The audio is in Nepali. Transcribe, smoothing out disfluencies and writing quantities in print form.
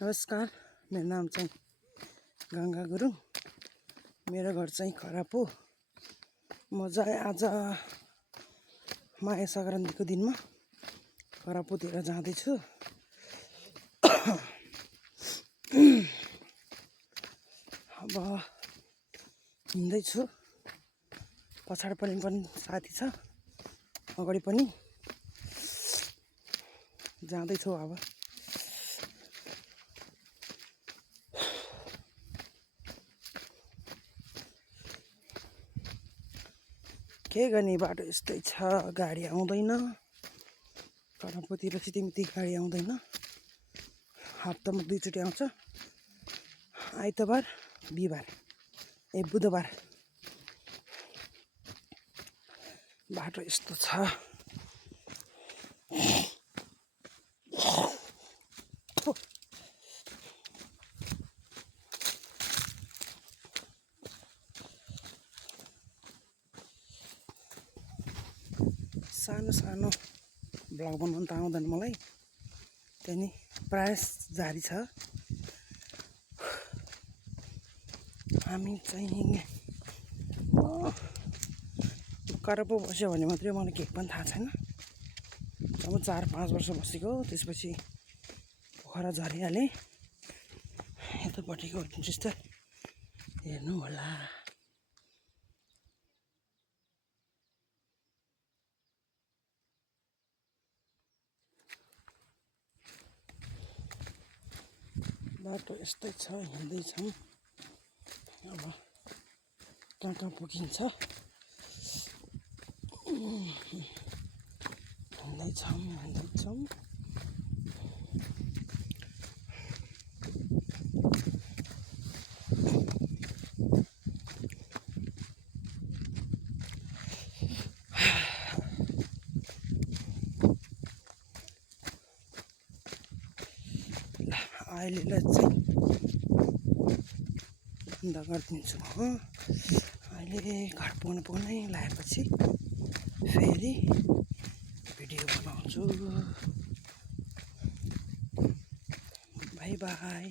नमस्कार, मेरो नाम चाहिँ गंगा गुरुङ। मेरो घर चाहिँ खरापो। म चाहिँ आज माघे सङ्क्रान्तिको दिनमा खरापोतिर जाँदैछु। अब हिँड्दैछु। पछाडि पनि साथी छ, अगाडि पनि जाँदैछु। अब के गर्ने, बाटो यस्तै छ, गाडी आउँदैन। खरापोतिर सिटिमिटी गाडी आउँदैन। हप्तामा 2 चोटि आउँछ, आइतबार बिहिबार बुधबार। बाटो यस्तो छ। सानो सानो ब्लग बनाउनु त आउँदैन मलाई, त्यही नि प्रयास जारी छ। हामी चाहिँ करापो बस्यो भने मात्रै मलाई केही पनि थाहा छैन। अब 4-5 वर्ष बसेको, त्यसपछि पोखरा झरिहालेँ। यतापट्टिको दृश्य हेर्नु होला। बाटो यस्तै छ, हिँड्दैछौँ। अब कहाँ कहाँ पुगिन्छ, हिँड्दैछौँ। अहिलेलाई चाहिँ बन्द गरिदिन्छु म। अहिले घर पुग्नै लागेपछि फेरि भिडियो बनाउँछु। By by.